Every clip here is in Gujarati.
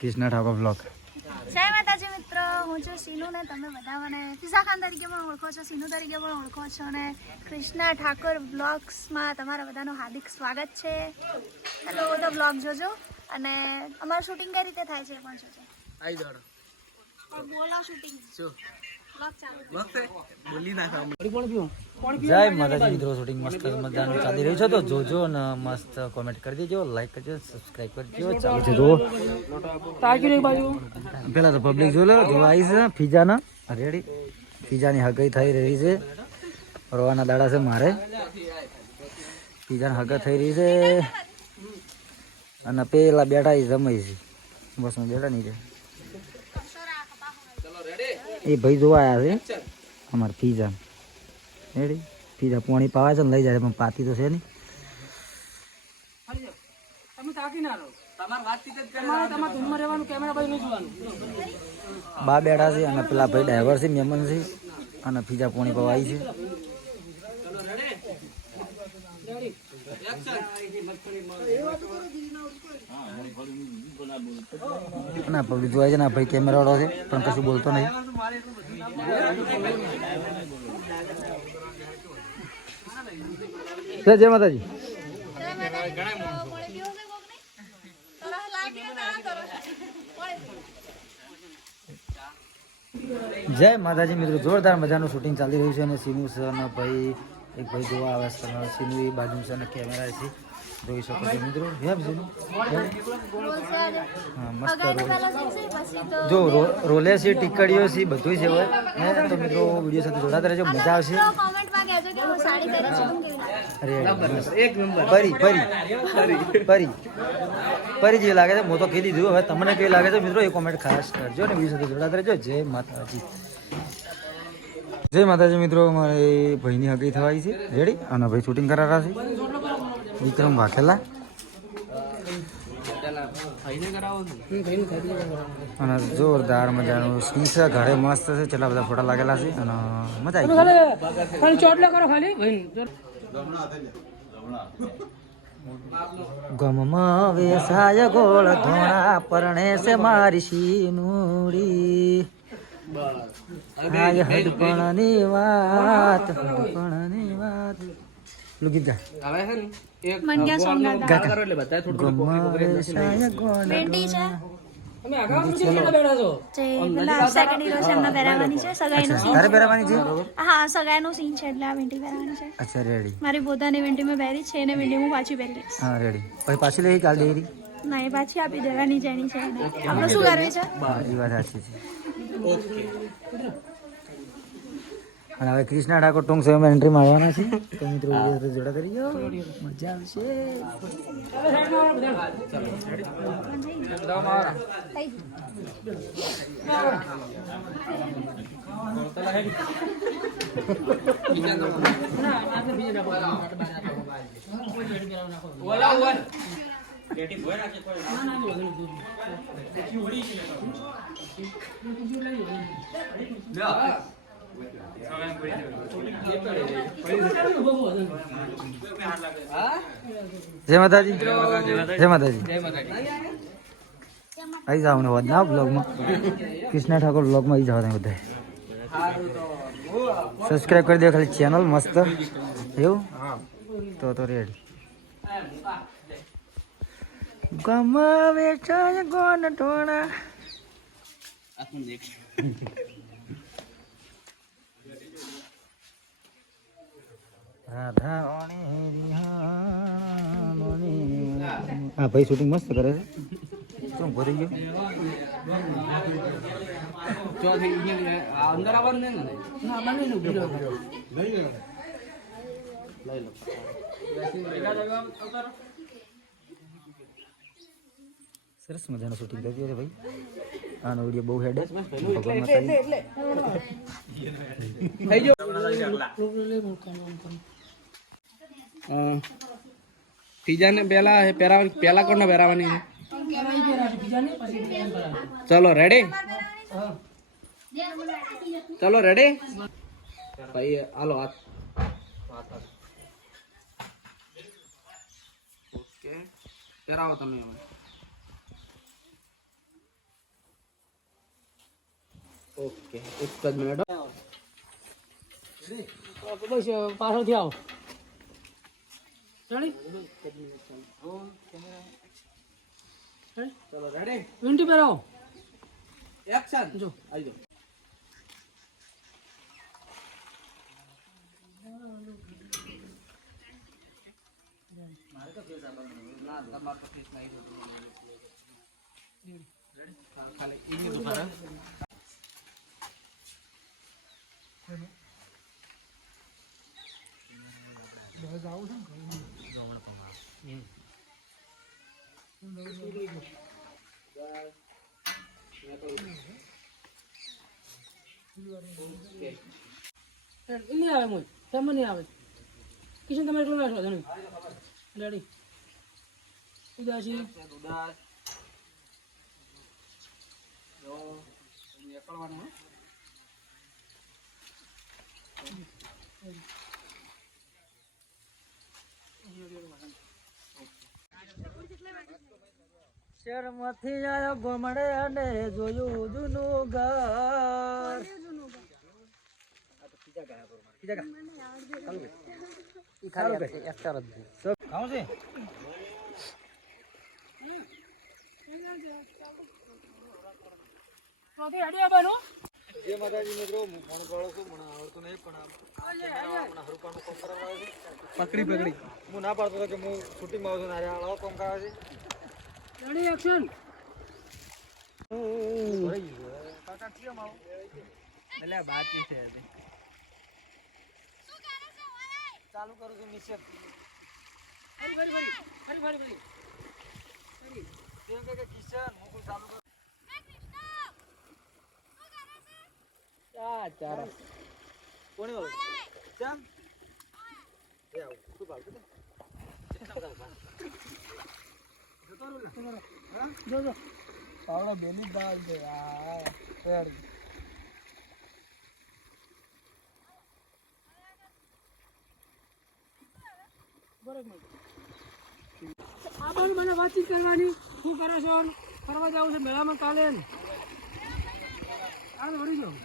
કૃષ્ણા ઠાકોર બ્લોગ. જય માતાજી મિત્રો, હું છું સીનુ ને તમે બધા મને પિઝા ખાન તરીકે પણ ઓળખો છો, સીનુ તરીકે પણ ઓળખો છો ને કૃષ્ણા ઠાકોર બ્લોગ્સમાં તમારા બધાનું હાર્દિક સ્વાગત છે. હેલો, તો બ્લોગ જોજો અને અમારું શૂટિંગ કઈ રીતે થાય છે એ પણ જોજો. આઈ જાડો બોલો શૂટિંગ શું બ્લોગ ચાલુ બોલી નાખા. જય માતાજી મિત્રો, શૂટિંગ મસ્ત મજાનું ચાલી રહ્યું છે તો જોજો અને મસ્ત કોમેન્ટ કરી દેજો, લાઈક કરજો, સબસ્ક્રાઇબ કરજો. ચાલુ છે જો પેલા તો પબ્લિક જો લો જોવા આવી છે પીઝાના રેડી. પીઝાની હગાઈ થઈ રહી છે, રોવાના દાડા છે મારે. પીઝાની હગા થઈ રહી છે અને પેલા બેઠા જમાઈ છે બસ હું બેઠા નહીં છે. એ ભાઈ જોવા આવ્યા છે અમારે પીઝા રેડી. પીઝા પાણી પાવા છે ને લઈ જાય પણ પાતી તો છે નહીં. બા બેઠા છે અને પેલા ભાઈ ડ્રાઈવર છે મહેમાન છે અને પીઝા પાણી પાવા આવી છે. ના પબ્લિક જોવાય છે ને ભાઈ કેમેરા વાળો છે પણ કશું બોલતો નહીં. જય માતાજી. જય માતાજી મિત્રો, જોરદાર મજાનું શૂટિંગ ચાલી રહ્યું છે અને સીનુ છે અને ભાઈ એક ભાઈ જોવા આવે છે. સીનુ એ બાજુ છે અને કેમેરા છે જોઈ શકો છો મિત્રો. હેમ સીનુ હા મસ્ત જો રોલે છે, ટીકડીઓ છે, બધું છે હોય હે. તો મિત્રો વિડીયો સાથે જોડાતા રહેજો, મજા આવશે. પરી પરી પરી પરી જેવી લાગે છે, હું તો કહી દીધું. હવે તમને કેવી લાગે છે મિત્રો એ કોમેન્ટ ખાસ કરજો ને વિડીયો સાથે જોડાતા રહેજો. જય માતાજી. જય માતાજી મિત્રો, અમારે ભાઈની હગી થવાઈ છે રેડી અને ભાઈ શૂટિંગ કરાવ્યા છે વિક્રમ વાઘેલા અને જોરદાર મજાનું સિંહ છે. ઘરે મસ્ત છે, કેટલા બધા ફોટા લાગેલા છે અને મજા આવી. ગમમાં વેસાય ગોળ ધોણા પરણે છે મારી શીનુડી. હડપણની વાત હડપણની વાત લુગી જા આવે છે ને એક મનગ્યા સોંગ ગાતા કરો એટલે બધા થોડું ગમમાં વેસાય ગોળ વેન્ટી છે તમે આગળ નીચે બેઠા છો. જે પેલા સેકન્ડ હીરો છે એમને પહેરાવવાની છે સગાઈનું સીન. તારે પહેરવાની છે? હા, સગાઈનું સીન છે એટલે આ વેન્ટી પહેરવાની છે. અચ્છા રેડી. મારી પોતાની વેન્ટી મેં પહેરી છે એને વેન્ટી હું પાછી પહેરી લઈશ. હા રેડી. પછી પાછી લઈ કાલ ડેરી ના, એ પાછી આપી દેવાની જેની છે એને. આપણે શું કરવી છે? એ વાત સાચી છે. અને હવે કૃષ્ણા ઠાકોર ટૂંક સમયમાં એન્ટ્રી મારવાના છે તો મિત્રો વિડીયો સાથે જોડા કરી જાઓ, મજા આવશે. જય માતાજી. જય માતાજી. આવી જાવ ને વધના બ્લોગમાં, કૃષ્ણા ઠાકોર બ્લોગમાં આવી જાવ તમે બધા. સબસ્ક્રાઈબ કરી દો ખાલી ચેનલ મસ્ત એવું તો રેડી. ગમા વેચાય ગોન ટોણા હા ભાઈ શૂટિંગ મસ્ત કરે છે. શું ભરી ગયો અંદર આવવાનું નહીં ને ના બની નું લઈ લો. સરસ મજાનું શૂટિંગ કર્યું છે ભાઈ. આનો વિડીયો બહુ હેડ પીઝા ને પેલા કોને પહેરાવાની છે? ચલો રેડી, ચલો રેડી ભાઈ હાલો હાથ. ઓકે પહેરાવો તમે હવે. ઓકે એક જ મિનિટ બસ પાછળથી આવો રેડી ચલો રેડી વિન્ટી પર આવો એક્શન જો આવી જાઓ મારે તો ફેસ આપવાનું ના તમારો ફેસ નહીં હોતો રેડી ખાલી ઈની તો ખરા બસ આવું છે ને ગમણ પમા નહીં આવે મોય કેમ નહીં આવે કિશન તમારે એટલું નાખો ધણી રેડી ઉદાસી ઉદાસ જો એકળવાનું શહેરમાંથી આવ્યો ગોમડે અને જોયું જૂનું ઘર જે માતાજી મિત્રો હું ફોન કરો છું મને આવડતું નહીં પણ હરુકાનું કામ કરાવવા આવે છે પકડી હું ના પાડતો હતો કે હું શૂટિંગમાં આવું છું ને આવો કામ કરાવે છે રેડી એક્શન કાકા કેમ આવો એટલે બાકી છે ચાલુ કરું છું નીચે ફરી તેમ કે કિશન હું કોઈ ચાલુ કરું ચાર કોને બોલો ચાલ એ આવ તું ભાગ દે જો જો પાવડા બેની દાલ દે આ પેર આ બાજુ મને વાતચીત કરવાની શું કરો છો ફરવા જવું છે મેળામાં કાલે આ વળી જાઓ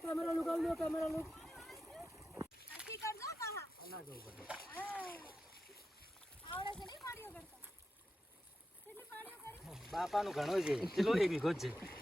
camera look low camera look બાપાનું ઘણો છે ચલો 1 વીઘો જ છે